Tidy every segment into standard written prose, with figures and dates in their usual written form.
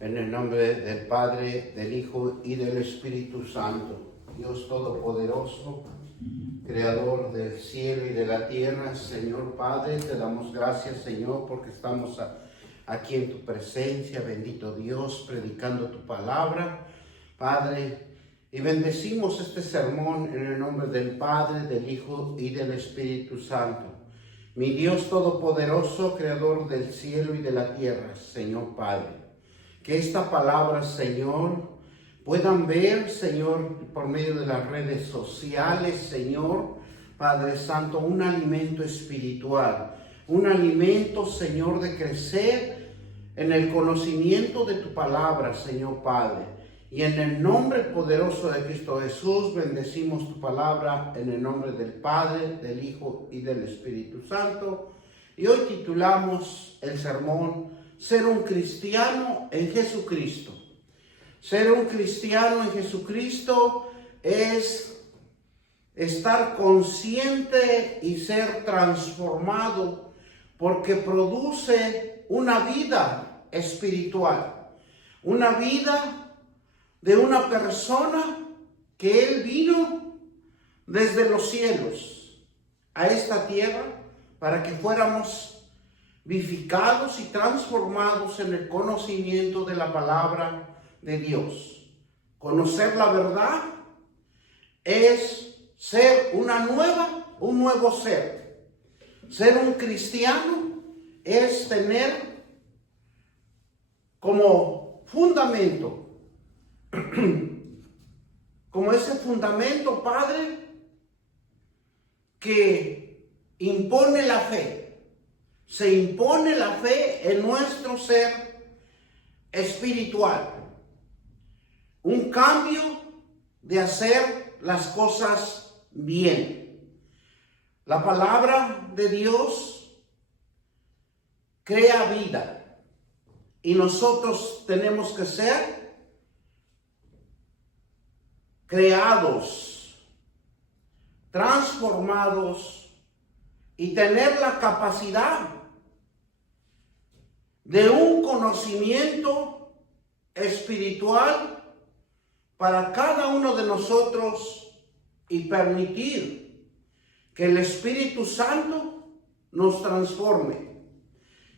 En el nombre del Padre, del Hijo y del Espíritu Santo, Dios Todopoderoso, Creador del cielo y de la tierra, Señor Padre, te damos gracias, Señor, porque estamos aquí en tu presencia, bendito Dios, predicando tu palabra, Padre, y bendecimos este sermón en el nombre del Padre, del Hijo y del Espíritu Santo. Mi Dios Todopoderoso, Creador del cielo y de la tierra, Señor Padre, que esta palabra, Señor, puedan ver, Señor, por medio de las redes sociales, Señor, Padre Santo, un alimento espiritual, un alimento, Señor, de crecer en el conocimiento de tu palabra, Señor Padre. Y en el nombre poderoso de Cristo Jesús, bendecimos tu palabra en el nombre del Padre, del Hijo y del Espíritu Santo. Y hoy titulamos el sermón, Ser un cristiano en Jesucristo. Ser un cristiano en Jesucristo es estar consciente y ser transformado porque produce una vida espiritual, una vida de una persona que Él vino desde los cielos a esta tierra para que fuéramos vivificados y transformados en el conocimiento de la palabra de Dios. Conocer la verdad es ser un nuevo ser. Ser un cristiano es tener como fundamento, como ese fundamento, Padre, que impone la fe. Se impone la fe en nuestro ser espiritual. Un cambio de hacer las cosas bien. La palabra de Dios crea vida. Y nosotros tenemos que ser creados, transformados y tener la capacidad de un conocimiento espiritual para cada uno de nosotros y permitir que el Espíritu Santo nos transforme,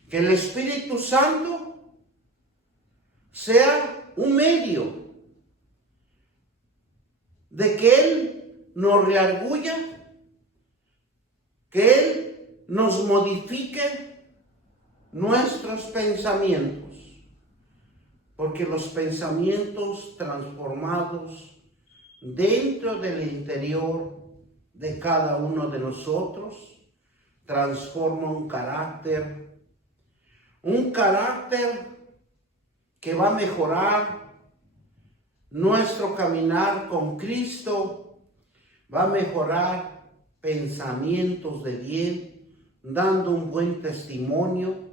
que el Espíritu Santo sea un medio de que Él nos redarguya, que Él nos modifique nuestros pensamientos, porque los pensamientos transformados dentro del interior de cada uno de nosotros transforma un carácter que va a mejorar nuestro caminar con Cristo, va a mejorar pensamientos de bien, dando un buen testimonio,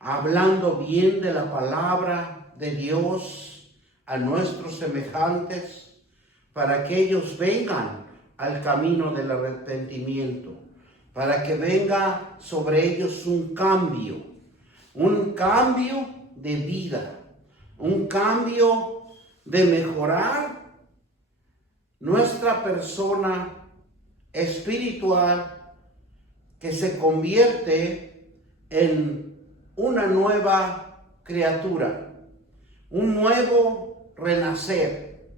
hablando bien de la palabra de Dios a nuestros semejantes, para que ellos vengan al camino del arrepentimiento, para que venga sobre ellos un cambio de vida, un cambio de mejorar nuestra persona espiritual, que se convierte en una nueva criatura, un nuevo renacer.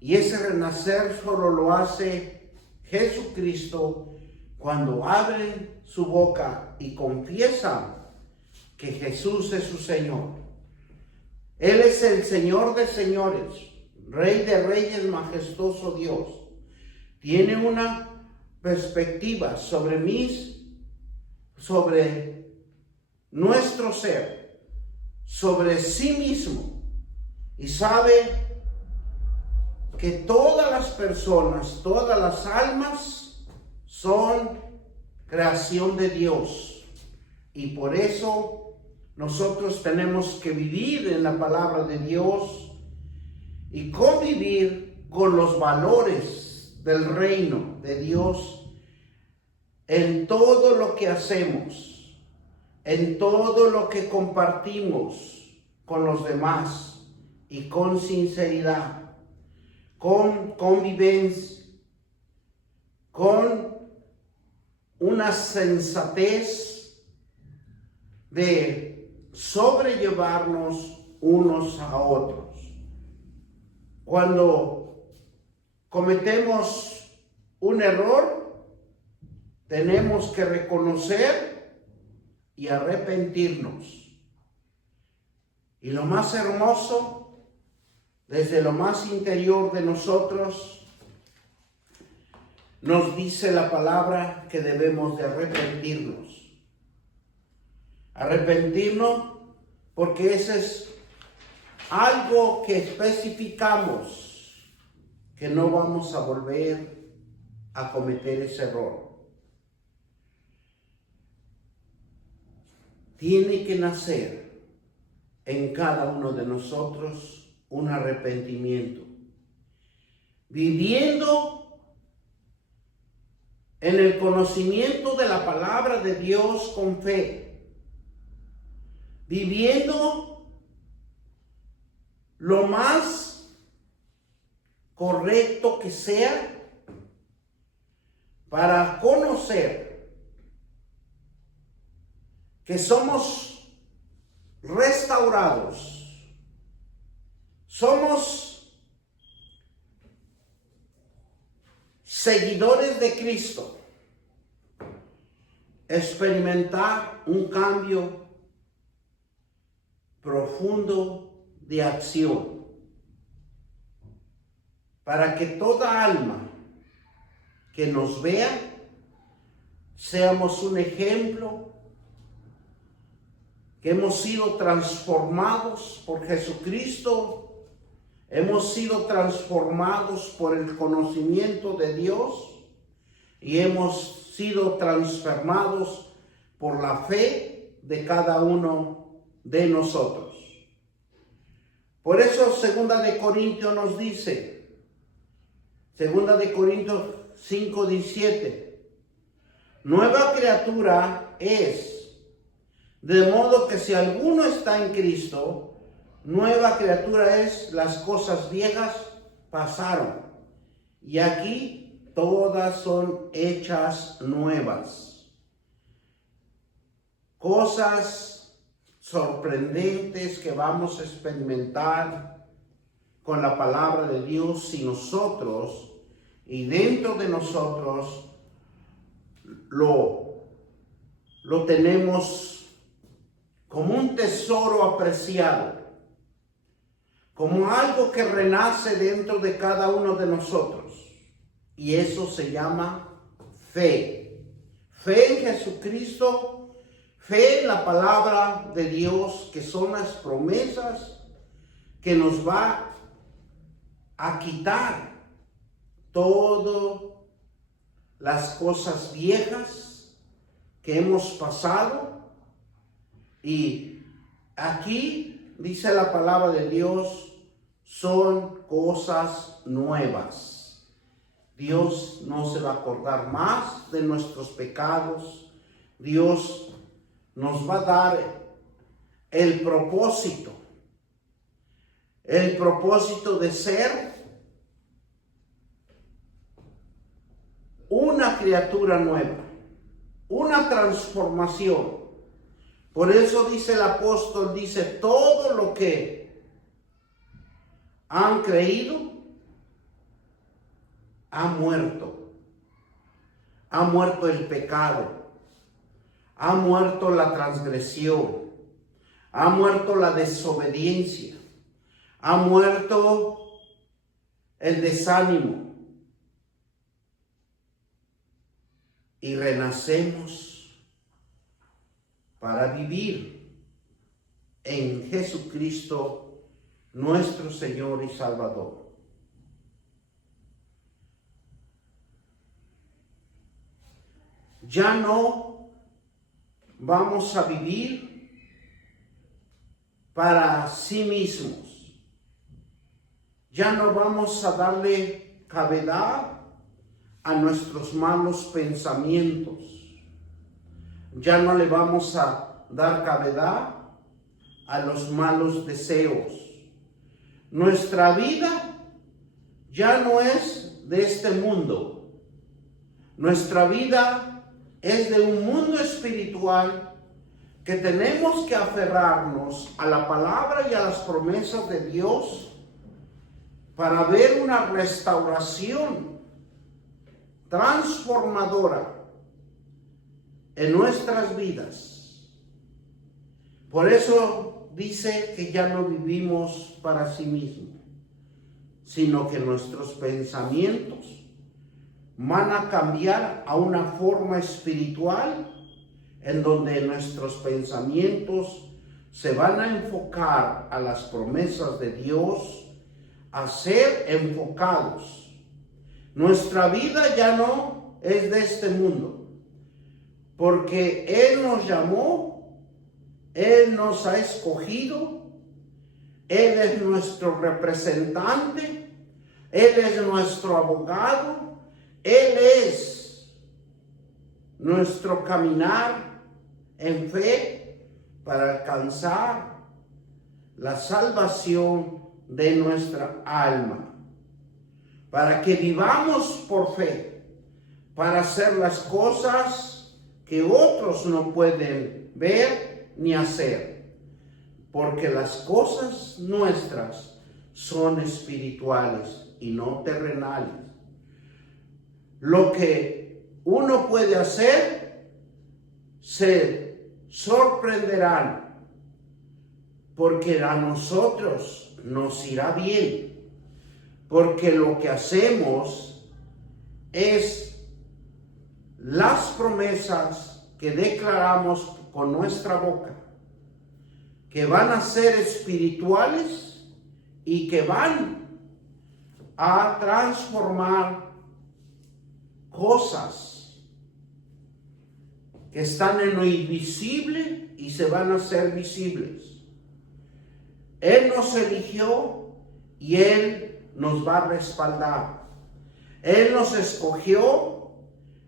Y ese renacer solo lo hace Jesucristo cuando abre su boca y confiesa que Jesús es su Señor. Él es el Señor de señores, Rey de reyes, majestuoso Dios. Tiene una perspectiva sobre nuestro ser, sobre sí mismo, y sabe que todas las personas, todas las almas son creación de Dios, y por eso nosotros tenemos que vivir en la palabra de Dios y convivir con los valores del reino de Dios en todo lo que hacemos, en todo lo que compartimos, con los demás y con sinceridad, con convivencia, con una sensatez de sobrellevarnos unos a otros. Cuando cometemos un error, tenemos que reconocer y arrepentirnos. Y lo más hermoso, desde lo más interior de nosotros, nos dice la palabra que debemos de arrepentirnos. Arrepentirnos porque ese es algo que especificamos, que no vamos a volver a cometer ese error. Tiene que nacer en cada uno de nosotros un arrepentimiento, viviendo en el conocimiento de la palabra de Dios con fe, viviendo lo más correcto que sea para conocer que somos restaurados, somos seguidores de Cristo, experimentar un cambio profundo de acción, para que toda alma que nos vea seamos un ejemplo, que hemos sido transformados por Jesucristo, hemos sido transformados por el conocimiento de Dios y hemos sido transformados por la fe de cada uno de nosotros. Por eso 2 de Corintios nos dice, 2 de Corintios 5:17, nueva criatura es, de modo que si alguno está en Cristo, nueva criatura es, las cosas viejas pasaron, y aquí todas son hechas nuevas. Cosas sorprendentes que vamos a experimentar con la palabra de Dios si nosotros y dentro de nosotros lo tenemos como un tesoro apreciado, como algo que renace dentro de cada uno de nosotros. Y eso se llama fe. Fe en Jesucristo, fe en la palabra de Dios, que son las promesas que nos va a quitar todas las cosas viejas que hemos pasado. Y aquí dice la palabra de Dios, son cosas nuevas. Dios no se va a acordar más de nuestros pecados. Dios nos va a dar el propósito de ser una criatura nueva, una transformación. Por eso dice el apóstol, dice, todo lo que han creído ha muerto. Ha muerto el pecado, ha muerto la transgresión, ha muerto la desobediencia, ha muerto el desánimo. Y renacemos para vivir en Jesucristo, nuestro Señor y Salvador. Ya no vamos a vivir para sí mismos. Ya no vamos a darle cabida a nuestros malos pensamientos. Ya no le vamos a dar cabida a los malos deseos. Nuestra vida ya no es de este mundo. Nuestra vida es de un mundo espiritual que tenemos que aferrarnos a la palabra y a las promesas de Dios para ver una restauración transformadora en nuestras vidas. Por eso dice que ya no vivimos para sí mismos, sino que nuestros pensamientos van a cambiar a una forma espiritual en donde nuestros pensamientos se van a enfocar a las promesas de Dios, a ser enfocados. Nuestra vida ya no es de este mundo, porque Él nos llamó, Él nos ha escogido, Él es nuestro representante, Él es nuestro abogado, Él es nuestro caminar en fe para alcanzar la salvación de nuestra alma, para que vivamos por fe, para hacer las cosas que otros no pueden ver ni hacer, porque las cosas nuestras son espirituales y no terrenales. Lo que uno puede hacer, se sorprenderán, porque a nosotros nos irá bien, porque lo que hacemos es las promesas que declaramos con nuestra boca, que van a ser espirituales y que van a transformar cosas que están en lo invisible y se van a hacer visibles. Él nos eligió y Él nos va a respaldar. Él nos escogió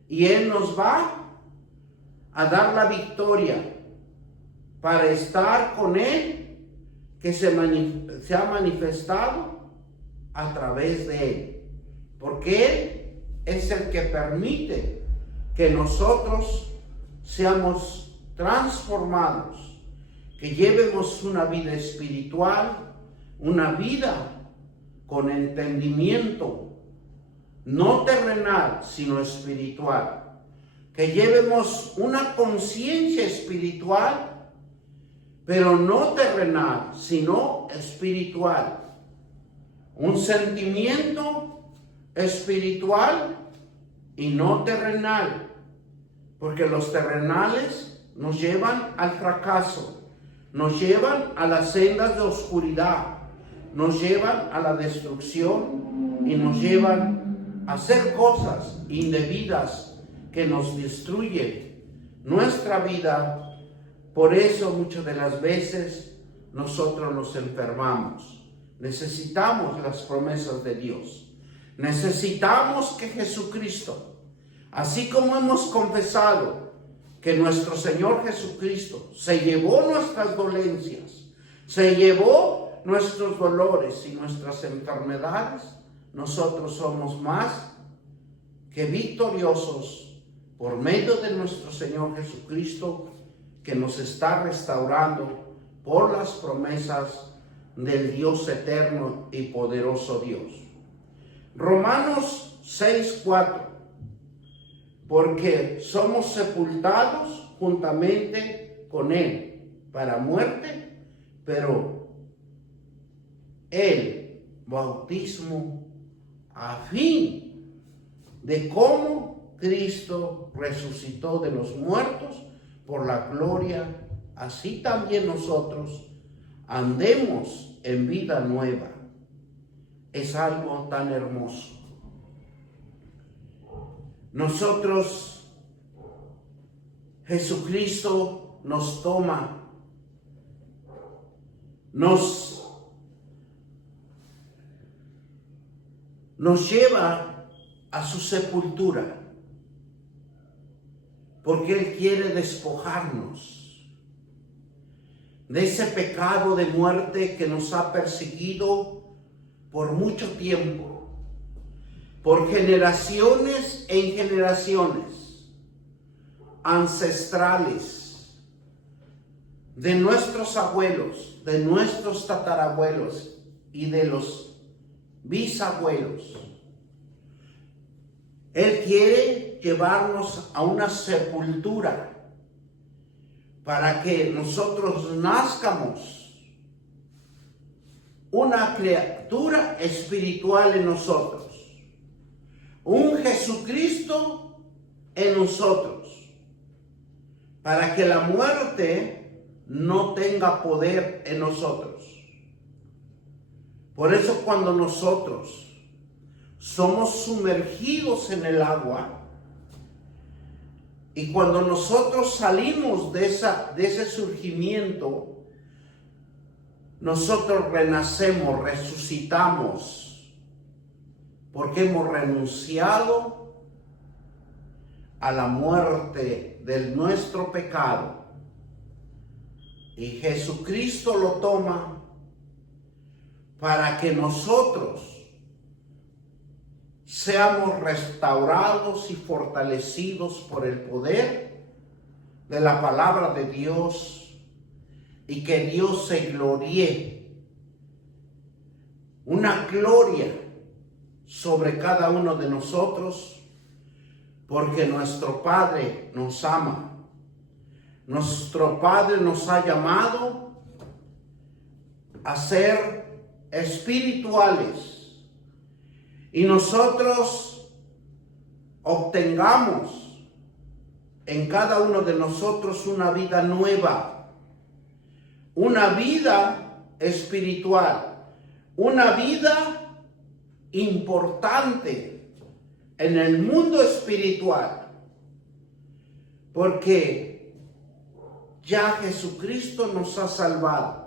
y Él nos va a dar la victoria para estar con Él, que se ha manifestado a través de Él. Porque Él es el que permite que nosotros seamos transformados, que llevemos una vida espiritual, una vida con entendimiento, no terrenal, sino espiritual, que llevemos una conciencia espiritual, pero no terrenal, sino espiritual, un sentimiento espiritual y no terrenal, porque los terrenales nos llevan al fracaso, nos llevan a las sendas de oscuridad, nos llevan a la destrucción y nos llevan a hacer cosas indebidas que nos destruyen nuestra vida. Por eso muchas de las veces nosotros nos enfermamos. Necesitamos las promesas de Dios. Necesitamos que Jesucristo, así como hemos confesado que nuestro Señor Jesucristo se llevó nuestras dolencias, se llevó nuestros dolores y nuestras enfermedades, nosotros somos más que victoriosos por medio de nuestro Señor Jesucristo, que nos está restaurando por las promesas del Dios eterno y poderoso Dios. Romanos 6:4. Porque somos sepultados juntamente con Él para muerte, pero el bautismo a fin de cómo Cristo resucitó de los muertos por la gloria, así también nosotros andemos en vida nueva. Es algo tan hermoso. Nosotros, Jesucristo nos toma, nos lleva a su sepultura, porque Él quiere despojarnos. de ese pecado de muerte que nos ha perseguido por mucho tiempo, por generaciones en generaciones, ancestrales, de nuestros abuelos, de nuestros tatarabuelos y de los bisabuelos. Él quiere llevarnos a una sepultura para que nosotros nazcamos una criatura espiritual en nosotros, un Jesucristo en nosotros, para que la muerte no tenga poder en nosotros. Por eso cuando nosotros somos sumergidos en el agua, y cuando nosotros salimos de ese surgimiento, nosotros renacemos, resucitamos, porque hemos renunciado a la muerte de nuestro pecado. Y Jesucristo lo toma para que nosotros seamos restaurados y fortalecidos por el poder de la palabra de Dios y que Dios se gloríe, una gloria sobre cada uno de nosotros, porque nuestro Padre nos ama. Nuestro Padre nos ha llamado a ser espirituales. Y nosotros obtengamos en cada uno de nosotros una vida nueva, una vida espiritual, una vida importante en el mundo espiritual, porque ya Jesucristo nos ha salvado.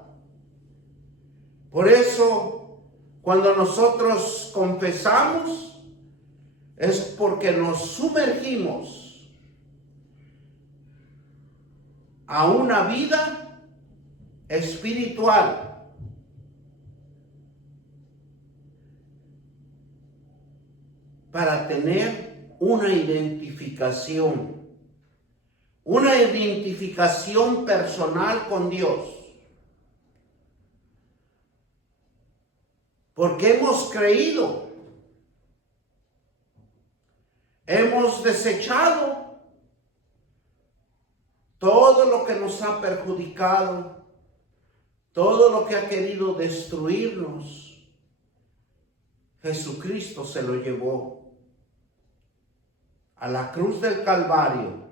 Por eso, cuando nosotros confesamos, es porque nos sumergimos a una vida espiritual. Para tener una identificación personal con Dios. Porque hemos creído, hemos desechado todo lo que nos ha perjudicado, todo lo que ha querido destruirnos. Jesucristo se lo llevó a la cruz del Calvario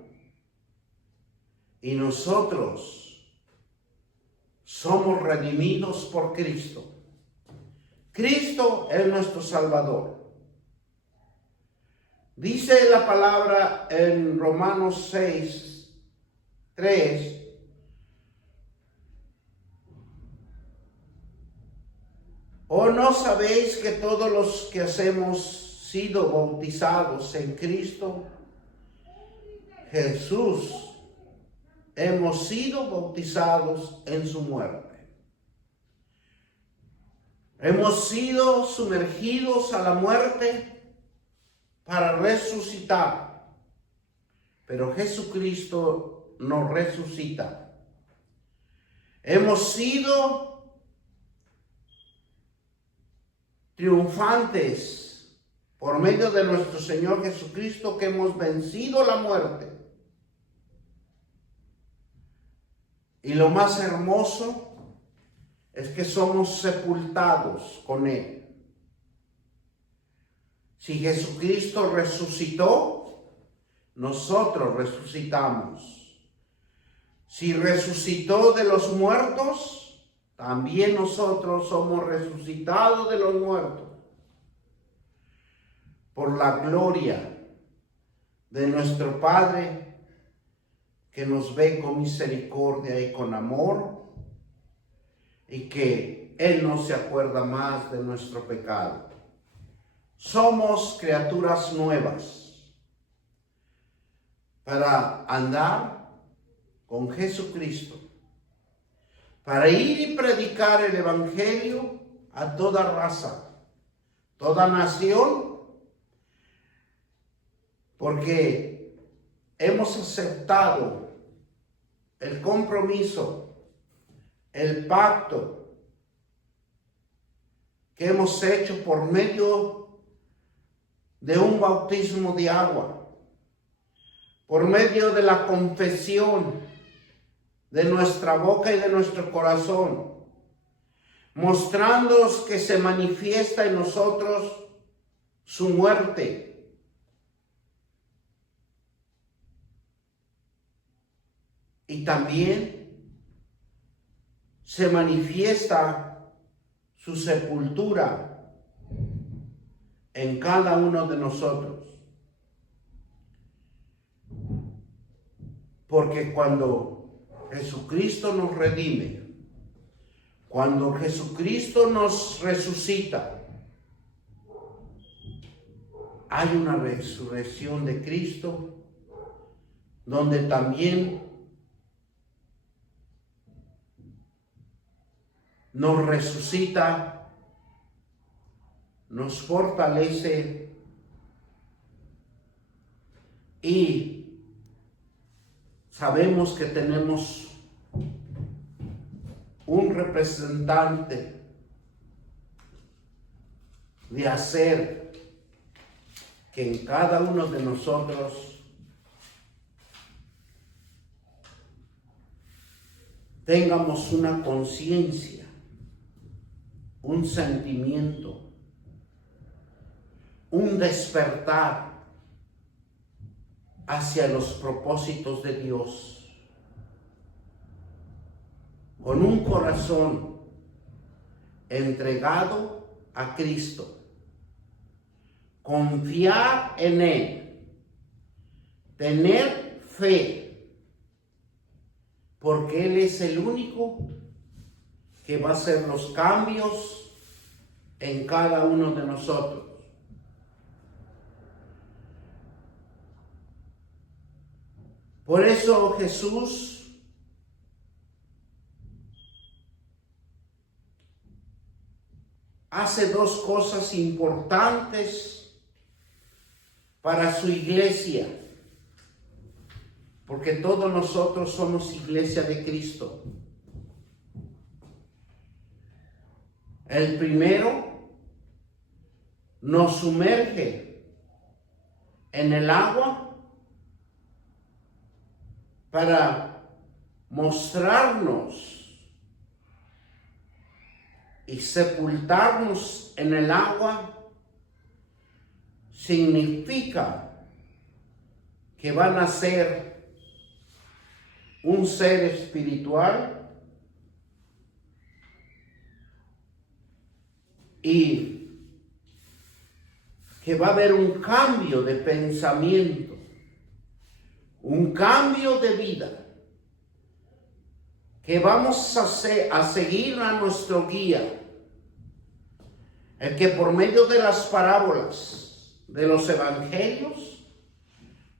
y nosotros somos redimidos por Cristo. Cristo es nuestro Salvador. Dice la palabra en Romanos 6:3, ¿o no sabéis que todos los que hemos sido bautizados en Cristo Jesús, hemos sido bautizados en su muerte? Hemos sido sumergidos a la muerte para resucitar. Pero Jesucristo nos resucita. Hemos sido triunfantes por medio de nuestro Señor Jesucristo, que hemos vencido la muerte. Y lo más hermoso es que somos sepultados con Él. Si Jesucristo resucitó, nosotros resucitamos. Si resucitó de los muertos, también nosotros somos resucitados de los muertos. Por la gloria de nuestro Padre, que nos ve con misericordia y con amor, y que Él no se acuerda más de nuestro pecado. Somos criaturas nuevas para andar con Jesucristo, para ir y predicar el evangelio a toda raza, toda nación, porque hemos aceptado el compromiso, el pacto que hemos hecho por medio de un bautismo de agua, por medio de la confesión de nuestra boca y de nuestro corazón, mostrándonos que se manifiesta en nosotros su muerte. Y también se manifiesta su sepultura en cada uno de nosotros. Porque cuando Jesucristo nos redime, cuando Jesucristo nos resucita, hay una resurrección de Cristo donde también nos resucita, nos fortalece y sabemos que tenemos un representante de hacer que en cada uno de nosotros tengamos una conciencia, un sentimiento, un despertar hacia los propósitos de Dios, con un corazón entregado a Cristo, confiar en Él, tener fe, porque Él es el único que va a hacer los cambios en cada uno de nosotros. Por eso Jesús hace dos cosas importantes para su iglesia, porque todos nosotros somos iglesia de Cristo. El primero nos sumerge en el agua para mostrarnos y sepultarnos en el agua. Significa que van a ser un ser espiritual y que va a haber un cambio de pensamiento, un cambio de vida, que vamos a seguir a nuestro guía, el que por medio de las parábolas de los evangelios,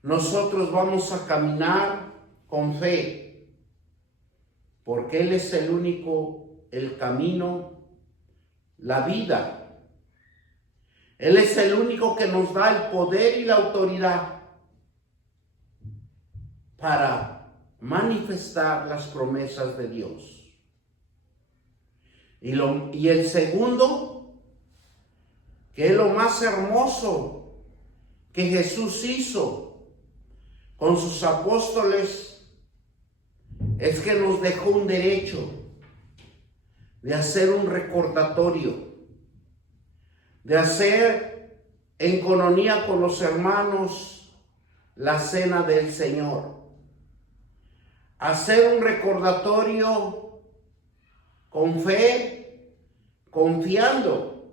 nosotros vamos a caminar con fe, porque Él es el único, el camino, la vida. Él es el único que nos da el poder y la autoridad para manifestar las promesas de Dios. Y el segundo, que es lo más hermoso que Jesús hizo con sus apóstoles, es que nos dejó un derecho de hacer un recordatorio, de hacer en coinonía con los hermanos la cena del Señor. Hacer un recordatorio con fe, confiando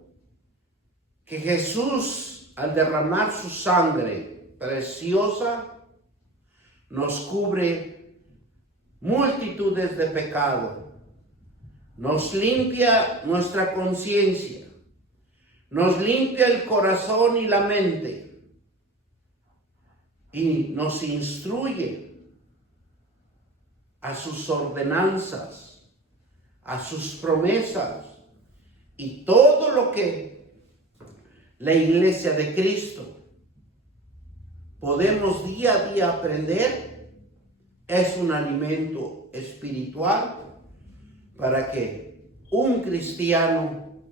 que Jesús, al derramar su sangre preciosa, nos cubre multitudes de pecado, nos limpia nuestra conciencia, nos limpia el corazón y la mente y nos instruye a sus ordenanzas, a sus promesas. Y todo lo que la iglesia de Cristo podemos día a día aprender es un alimento espiritual para que un cristiano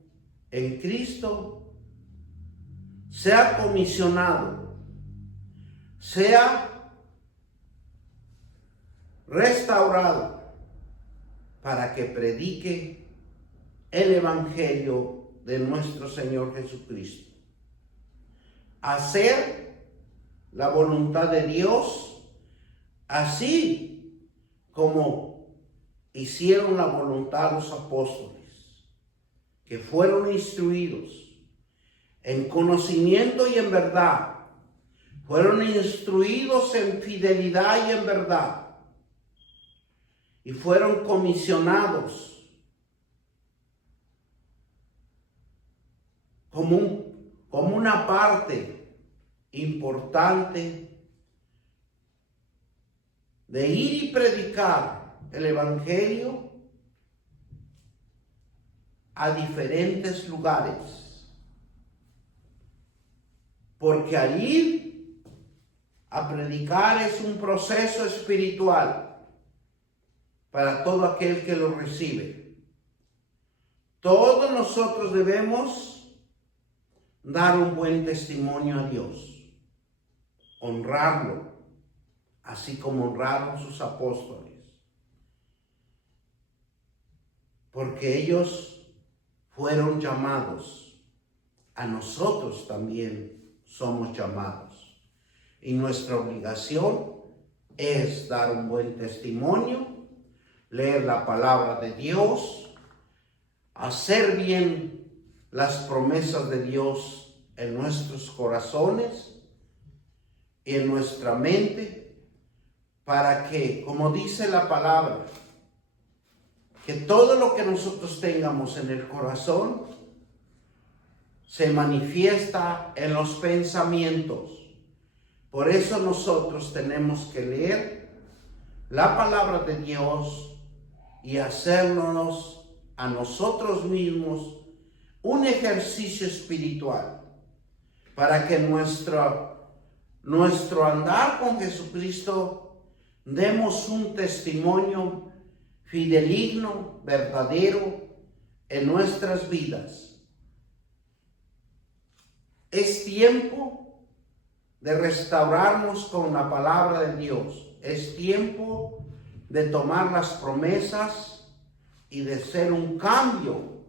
en Cristo sea comisionado, sea restaurado para que predique el evangelio de nuestro Señor Jesucristo. Hacer la voluntad de Dios, así como hicieron la voluntad los apóstoles, que fueron instruidos en conocimiento y en verdad, fueron instruidos en fidelidad y en verdad, y fueron comisionados como una parte importante de ir y predicar el evangelio a diferentes lugares, porque al ir a predicar es un proceso espiritual para todo aquel que lo recibe. Todos nosotros debemos dar un buen testimonio a Dios, honrarlo, así como honraron sus apóstoles, porque ellos fueron llamados, a nosotros también somos llamados, y nuestra obligación es dar un buen testimonio, leer la palabra de Dios, hacer bien las promesas de Dios en nuestros corazones y en nuestra mente, para que, como dice la palabra, que todo lo que nosotros tengamos en el corazón se manifiesta en los pensamientos. Por eso nosotros tenemos que leer la palabra de Dios y hacernos a nosotros mismos un ejercicio espiritual para que nuestro andar con Jesucristo demos un testimonio fidedigno, verdadero en nuestras vidas. Es tiempo de restaurarnos con la palabra de Dios. Es tiempo de tomar las promesas y de hacer un cambio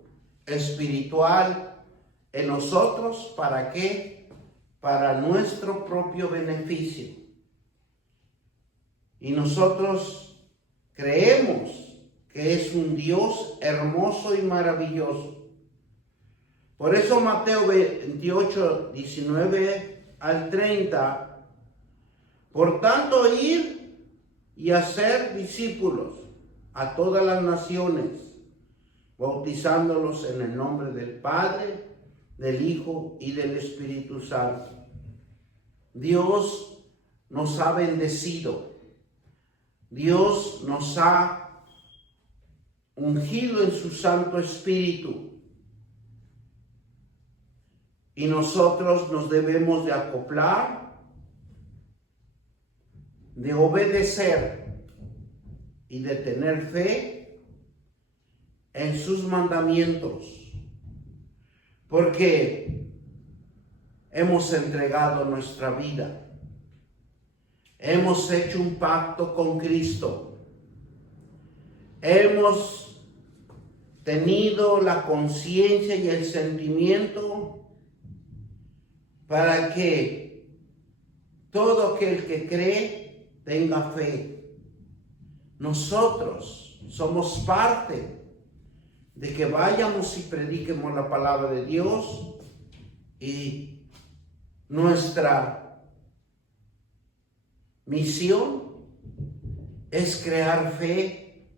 espiritual en nosotros. ¿Para qué? Para nuestro propio beneficio. Y nosotros creemos que es un Dios hermoso y maravilloso. Por eso Mateo 28, 19 al 30, por tanto ir y hacer discípulos a todas las naciones, bautizándolos en el nombre del Padre, del Hijo y del Espíritu Santo. Dios nos ha bendecido. Dios nos ha ungido en su Santo Espíritu. Y nosotros nos debemos de acoplar, de obedecer y de tener fe en sus mandamientos, porque hemos entregado nuestra vida, hemos hecho un pacto con Cristo, hemos tenido la conciencia y el sentimiento para que todo aquel que cree tenga fe. Nosotros somos parte de que vayamos y prediquemos la palabra de Dios, y nuestra misión es crear fe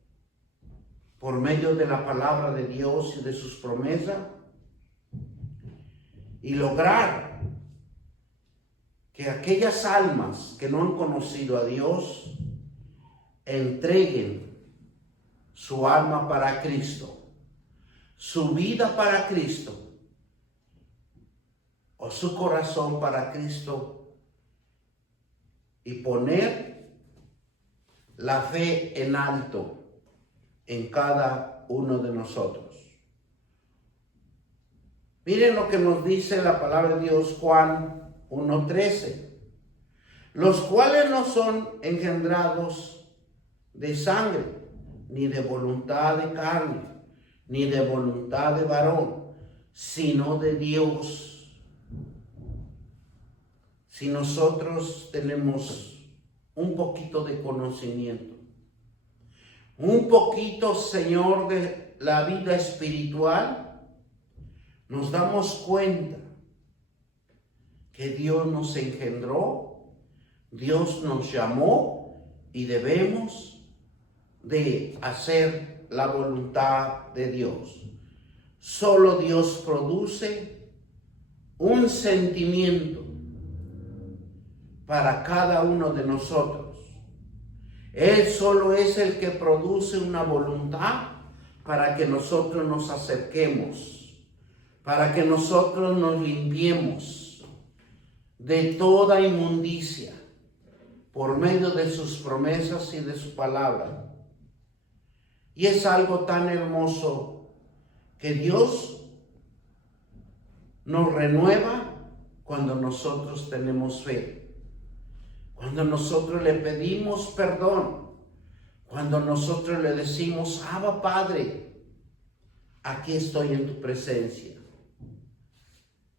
por medio de la palabra de Dios y de sus promesas, y lograr que aquellas almas que no han conocido a Dios entreguen su alma para Cristo, su vida para Cristo, o su corazón para Cristo, y poner la fe en alto en cada uno de nosotros. Miren lo que nos dice la palabra de Dios, Juan 1:13, los cuales no son engendrados de sangre, ni de voluntad de carne, ni de voluntad de varón, sino de Dios. Si nosotros tenemos un poquito de conocimiento, un poquito, Señor, de la vida espiritual, nos damos cuenta que Dios nos engendró, Dios nos llamó y debemos de hacer la voluntad de Dios. Solo Dios produce un sentimiento para cada uno de nosotros. Él solo es el que produce una voluntad para que nosotros nos acerquemos, para que nosotros nos limpiemos de toda inmundicia por medio de sus promesas y de su palabra. Y es algo tan hermoso que Dios nos renueva cuando nosotros tenemos fe. Cuando nosotros le pedimos perdón, cuando nosotros le decimos, Abba Padre, aquí estoy en tu presencia.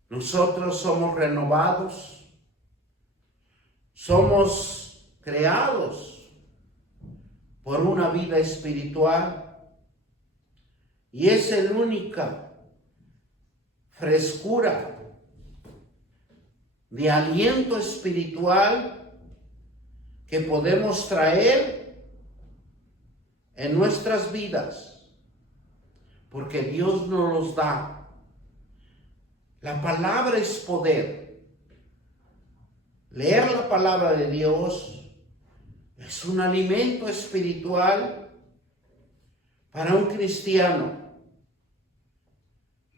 Nosotros somos renovados, somos creados por una vida espiritual y es la única frescura de aliento espiritual que podemos traer en nuestras vidas, porque Dios nos los da. La palabra es poder. Leer la palabra de Dios es un alimento espiritual para un cristiano,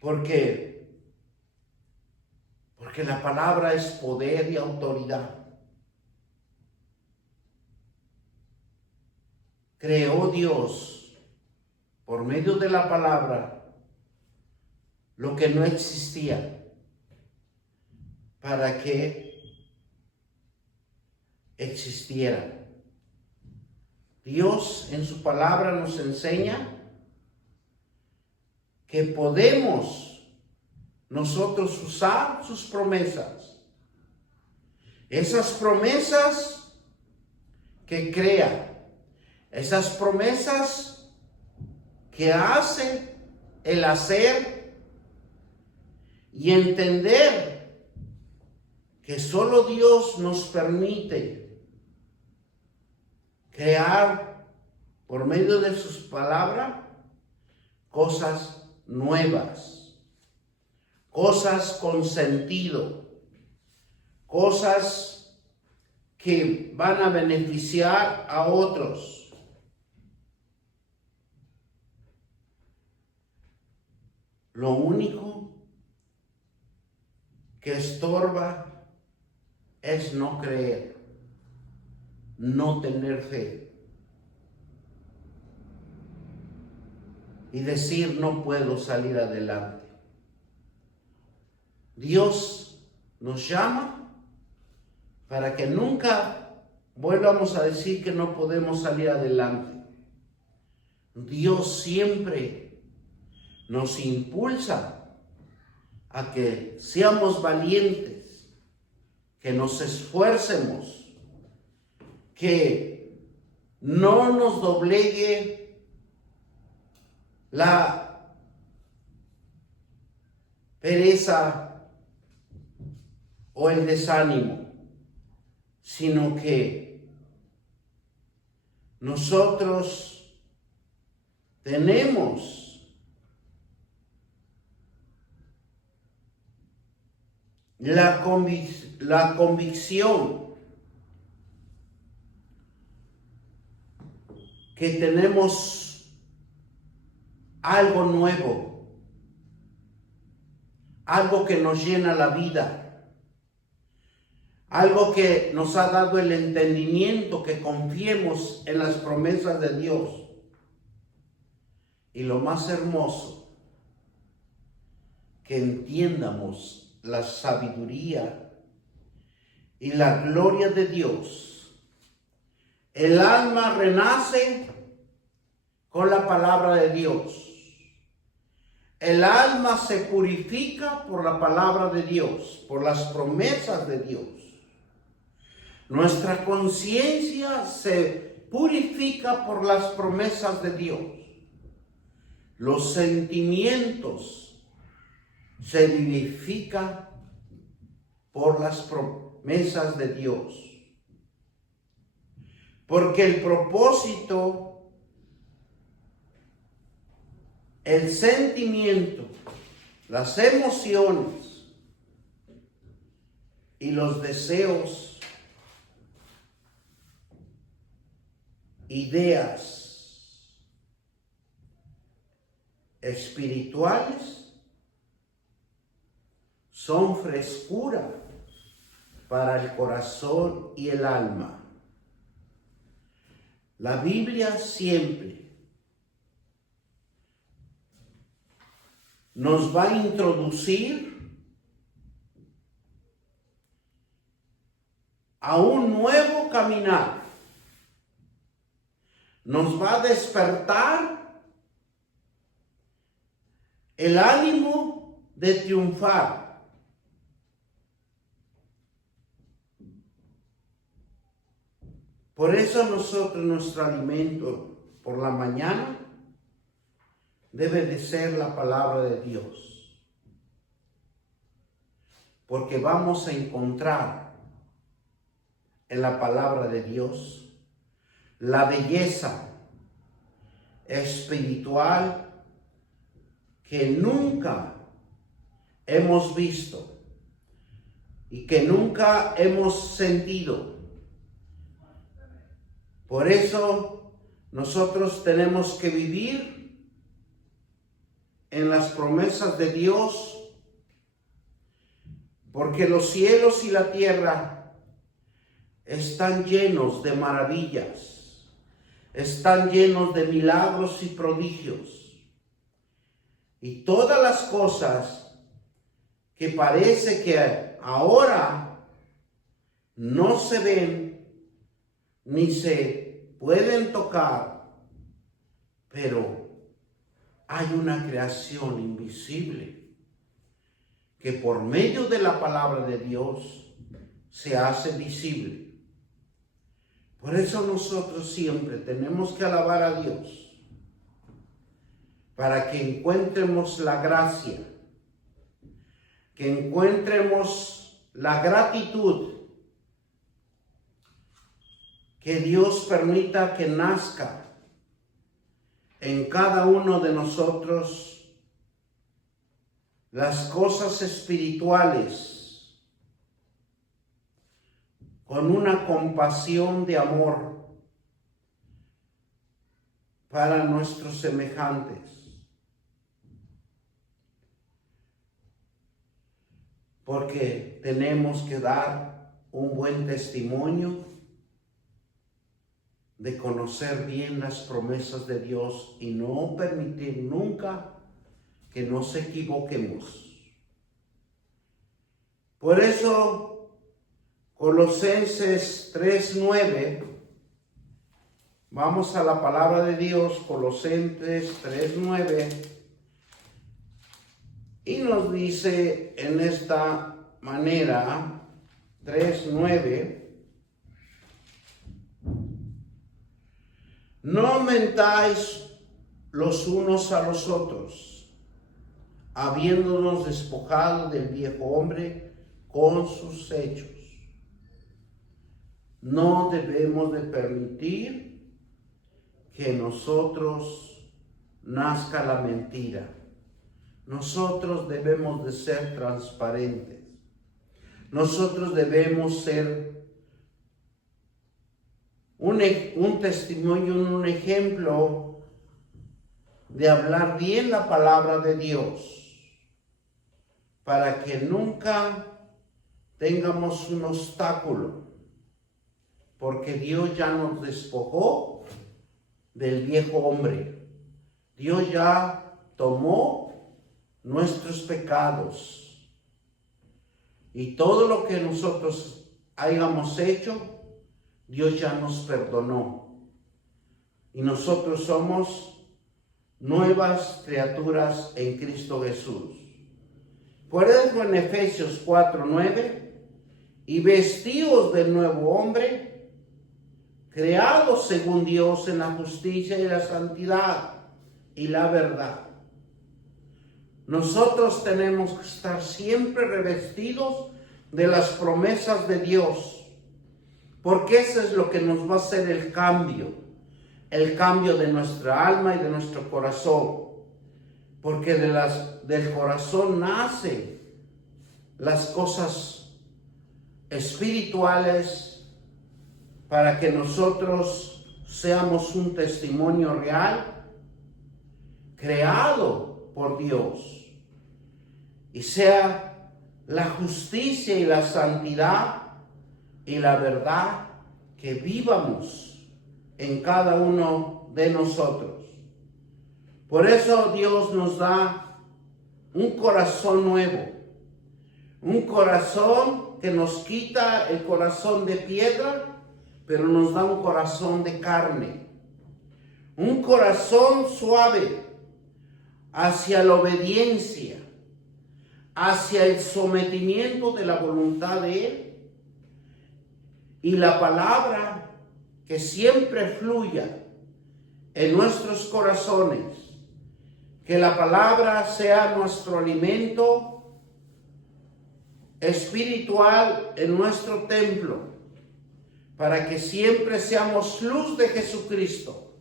porque la palabra es poder y autoridad. Creó Dios por medio de la palabra lo que no existía para que existiera. Dios en su palabra nos enseña que podemos nosotros usar sus promesas. Esas promesas que crea. Esas promesas que hace el hacer y entender que solo Dios nos permite crear por medio de sus palabras cosas nuevas, cosas con sentido, cosas que van a beneficiar a otros. Lo único que estorba es no creer, no tener fe y decir no puedo salir adelante. Dios nos llama para que nunca volvamos a decir que no podemos salir adelante. Dios siempre nos impulsa a que seamos valientes, que nos esfuercemos, que no nos doblegue la pereza o el desánimo, sino que nosotros tenemos la convicción que tenemos algo nuevo, algo que nos llena la vida, algo que nos ha dado el entendimiento, que confiemos en las promesas de Dios. Y lo más hermoso, que entiendamos la sabiduría y la gloria de Dios. El alma renace con la palabra de Dios. El alma se purifica por la palabra de Dios, por las promesas de Dios. Nuestra conciencia se purifica por las promesas de Dios. Los sentimientos se vivifican por las promesas de Dios. Porque el propósito, el sentimiento, las emociones y los deseos, ideas espirituales son frescura para el corazón y el alma. La Biblia siempre nos va a introducir a un nuevo caminar. Nos va a despertar el ánimo de triunfar. Por eso nosotros, nuestro alimento por la mañana debe de ser la palabra de Dios. Porque vamos a encontrar en la palabra de Dios la belleza espiritual que nunca hemos visto y que nunca hemos sentido. Por eso nosotros tenemos que vivir en las promesas de Dios, porque los cielos y la tierra están llenos de maravillas. Están llenos de milagros y prodigios. Y todas las cosas que parece que ahora no se ven ni se pueden tocar, pero hay una creación invisible que por medio de la palabra de Dios se hace visible. Por eso nosotros siempre tenemos que alabar a Dios, para que encontremos la gracia, que encontremos la gratitud, que Dios permita que nazca en cada uno de nosotros las cosas espirituales, con una compasión de amor para nuestros semejantes. Porque tenemos que dar un buen testimonio de conocer bien las promesas de Dios y no permitir nunca que nos equivoquemos. Por eso, Colosenses 3:9, vamos a la palabra de Dios, Colosenses 3:9, y nos dice en esta manera, 3:9, no mentáis los unos a los otros, habiéndonos despojado del viejo hombre con sus hechos. No debemos de permitir que nosotros nazca la mentira. Nosotros debemos de ser transparentes. Nosotros debemos ser un testimonio, un ejemplo de hablar bien la palabra de Dios, para que nunca tengamos un obstáculo, porque Dios ya nos despojó del viejo hombre. Dios ya tomó nuestros pecados y todo lo que nosotros hayamos hecho, Dios ya nos perdonó. Y nosotros somos nuevas criaturas en Cristo Jesús. Por eso en Efesios 4:9, y vestidos del nuevo hombre, creados según Dios en la justicia y la santidad y la verdad. Nosotros tenemos que estar siempre revestidos de las promesas de Dios, porque eso es lo que nos va a hacer el cambio de nuestra alma y de nuestro corazón, porque del corazón nacen las cosas espirituales para que nosotros seamos un testimonio real, creado por Dios, y sea la justicia y la santidad y la verdad que vivamos en cada uno de nosotros. Por eso Dios nos da un corazón nuevo, un corazón que nos quita el corazón de piedra, pero nos da un corazón de carne, un corazón suave hacia la obediencia, hacia el sometimiento de la voluntad de Él, y la palabra que siempre fluya en nuestros corazones, que la palabra sea nuestro alimento espiritual en nuestro templo, para que siempre seamos luz de Jesucristo,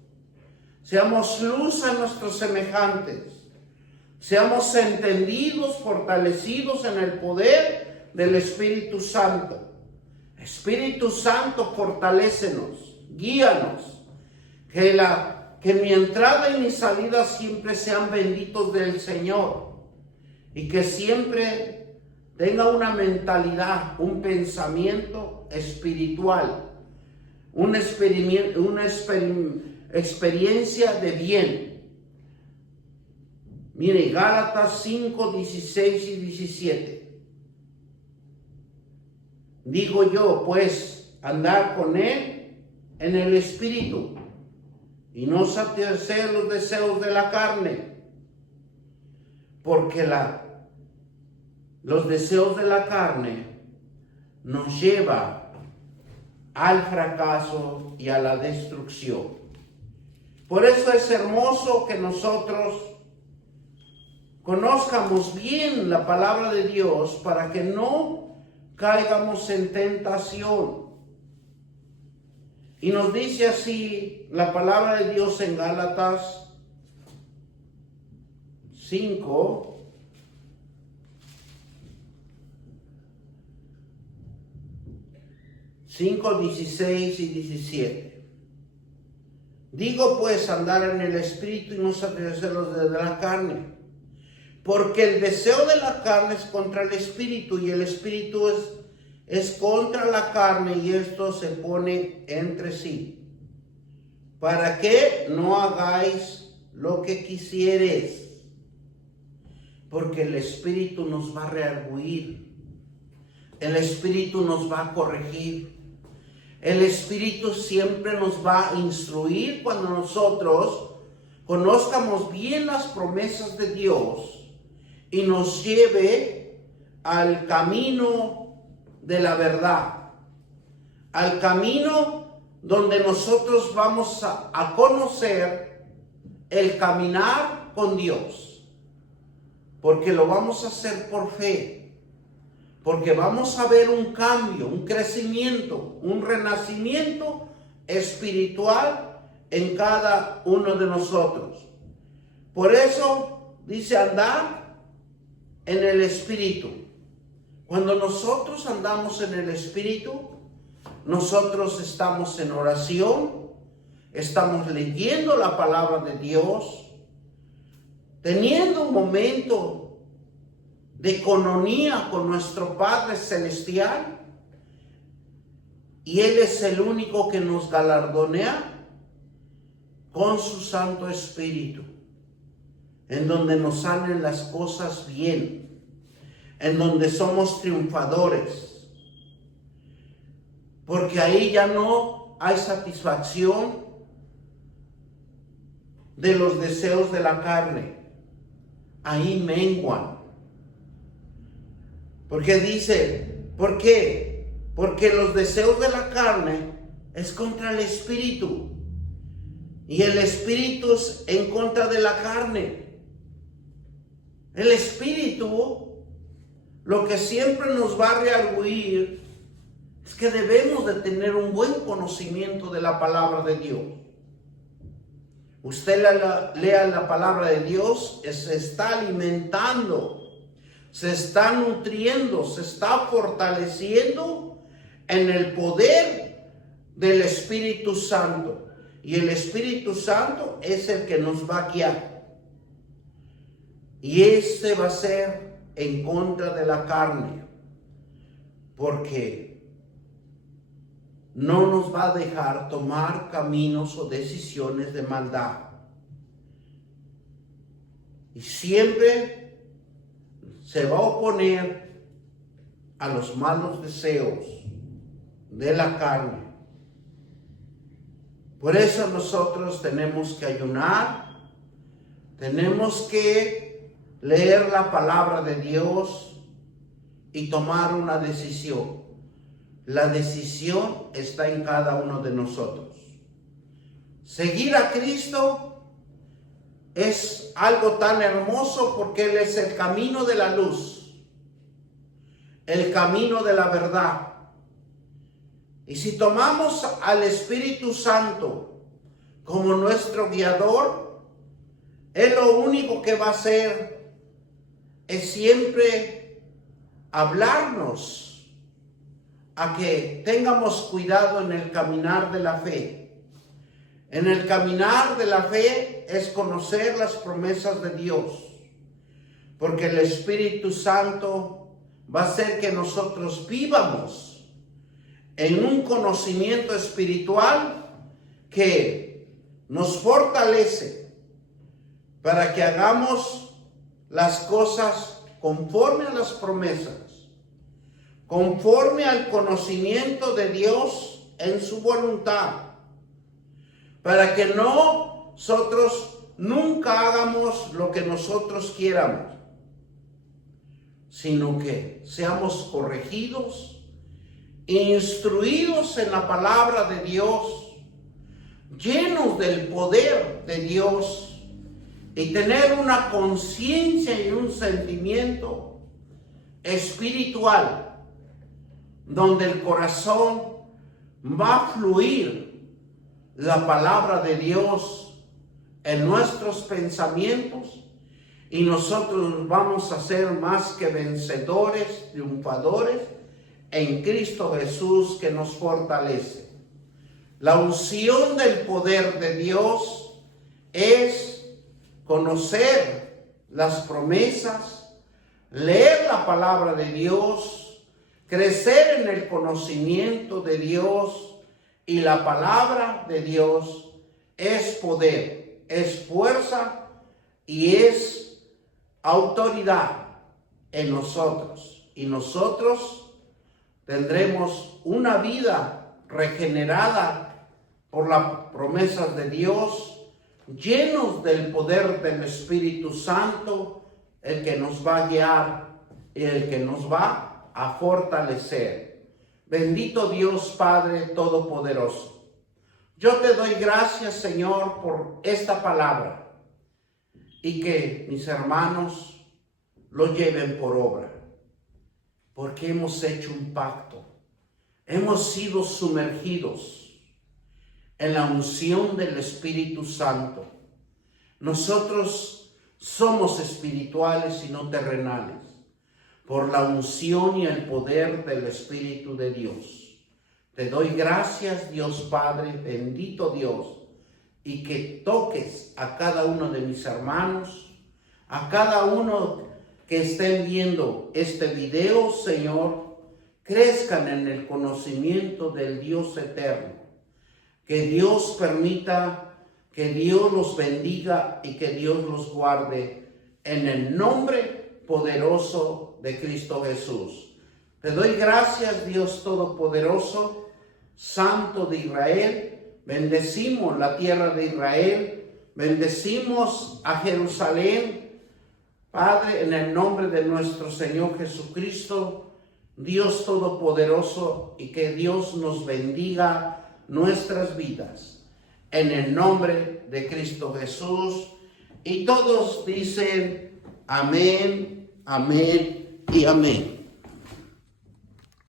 seamos luz a nuestros semejantes, seamos entendidos, fortalecidos en el poder del Espíritu Santo. Espíritu Santo, fortalécenos, guíanos, que mi entrada y mi salida siempre sean benditos del Señor, y que siempre tenga una mentalidad, un pensamiento espiritual, una experiencia de bien. Mire, Gálatas 5, 16 y 17. Digo yo, pues, andar con Él en el Espíritu, y no satisfacer los deseos de la carne, porque los deseos de la carne nos lleva al fracaso y a la destrucción. Por eso es hermoso que nosotros conozcamos bien la palabra de Dios, para que no caigamos en tentación. Y nos dice así la palabra de Dios en Gálatas 5, (5, 16 y 17). Digo pues, andar en el Espíritu y no satisfacer los de la carne, porque el deseo de la carne es contra el Espíritu, y el Espíritu es contra la carne, y esto se pone entre sí, para que no hagáis lo que quisieres, porque el Espíritu nos va a redarguir, el Espíritu nos va a corregir, el Espíritu siempre nos va a instruir cuando nosotros conozcamos bien las promesas de Dios y nos lleve al camino de la verdad, al camino donde nosotros vamos a conocer el caminar con Dios, porque lo vamos a hacer por fe, porque vamos a ver un cambio, un crecimiento, un renacimiento espiritual en cada uno de nosotros. Por eso dice andar en el Espíritu. Cuando nosotros andamos en el Espíritu, nosotros estamos en oración, estamos leyendo la palabra de Dios, teniendo un momento de coinonía con nuestro Padre Celestial, y Él es el único que nos galardonea con su Santo Espíritu, en donde nos salen las cosas bien, en donde somos triunfadores, porque ahí ya no hay satisfacción de los deseos de la carne, ahí menguan. Porque dice, ¿por qué? Porque los deseos de la carne es contra el espíritu, y el espíritu es en contra de la carne. El espíritu, lo que siempre nos va a reargüir es que debemos de tener un buen conocimiento de la palabra de Dios. Usted lea la palabra de Dios, se está alimentando, se está nutriendo, se está fortaleciendo en el poder del Espíritu Santo. Y el Espíritu Santo es el que nos va a guiar. Y este va a ser en contra de la carne, porque no nos va a dejar tomar caminos o decisiones de maldad. Y siempre se va a oponer a los malos deseos de la carne. Por eso nosotros tenemos que ayunar, tenemos que leer la palabra de Dios y tomar una decisión. La decisión está en cada uno de nosotros. Seguir a Cristo es algo tan hermoso porque Él es el camino de la luz, el camino de la verdad. Y si tomamos al Espíritu Santo como nuestro guiador, Él lo único que va a hacer es siempre hablarnos a que tengamos cuidado en el caminar de la fe. En el caminar de la fe es conocer las promesas de Dios, porque el Espíritu Santo va a hacer que nosotros vivamos en un conocimiento espiritual que nos fortalece para que hagamos las cosas conforme a las promesas, conforme al conocimiento de Dios en su voluntad, para que nosotros nunca hagamos lo que nosotros quieramos, sino que seamos corregidos, instruidos en la palabra de Dios, llenos del poder de Dios, y tener una conciencia y un sentimiento espiritual donde el corazón va a fluir la palabra de Dios en nuestros pensamientos, y nosotros vamos a ser más que vencedores, triunfadores en Cristo Jesús, que nos fortalece. La unción del poder de Dios es conocer las promesas, leer la palabra de Dios, crecer en el conocimiento de Dios, y la palabra de Dios es poder, es fuerza y es autoridad en nosotros. Y nosotros tendremos una vida regenerada por las promesas de Dios, llenos del poder del Espíritu Santo, el que nos va a guiar y el que nos va a fortalecer. Bendito Dios Padre Todopoderoso. Yo te doy gracias, Señor, por esta palabra, y que mis hermanos lo lleven por obra, porque hemos hecho un pacto, hemos sido sumergidos en la unción del Espíritu Santo. Nosotros somos espirituales y no terrenales, por la unción y el poder del Espíritu de Dios. Te doy gracias, Dios Padre, bendito Dios, y que toques a cada uno de mis hermanos, A cada uno que estén viendo este video, Señor, crezcan en el conocimiento del Dios eterno. Que Dios permita, que Dios los bendiga y que Dios los guarde en el nombre poderoso de Cristo Jesús. Te doy gracias, Dios Todopoderoso, Santo de Israel. Bendecimos la tierra de Israel, bendecimos a Jerusalén. Padre, en el nombre de nuestro Señor Jesucristo, Dios Todopoderoso, y que Dios nos bendiga nuestras vidas. En el nombre de Cristo Jesús. Y todos dicen amén, amén y amén.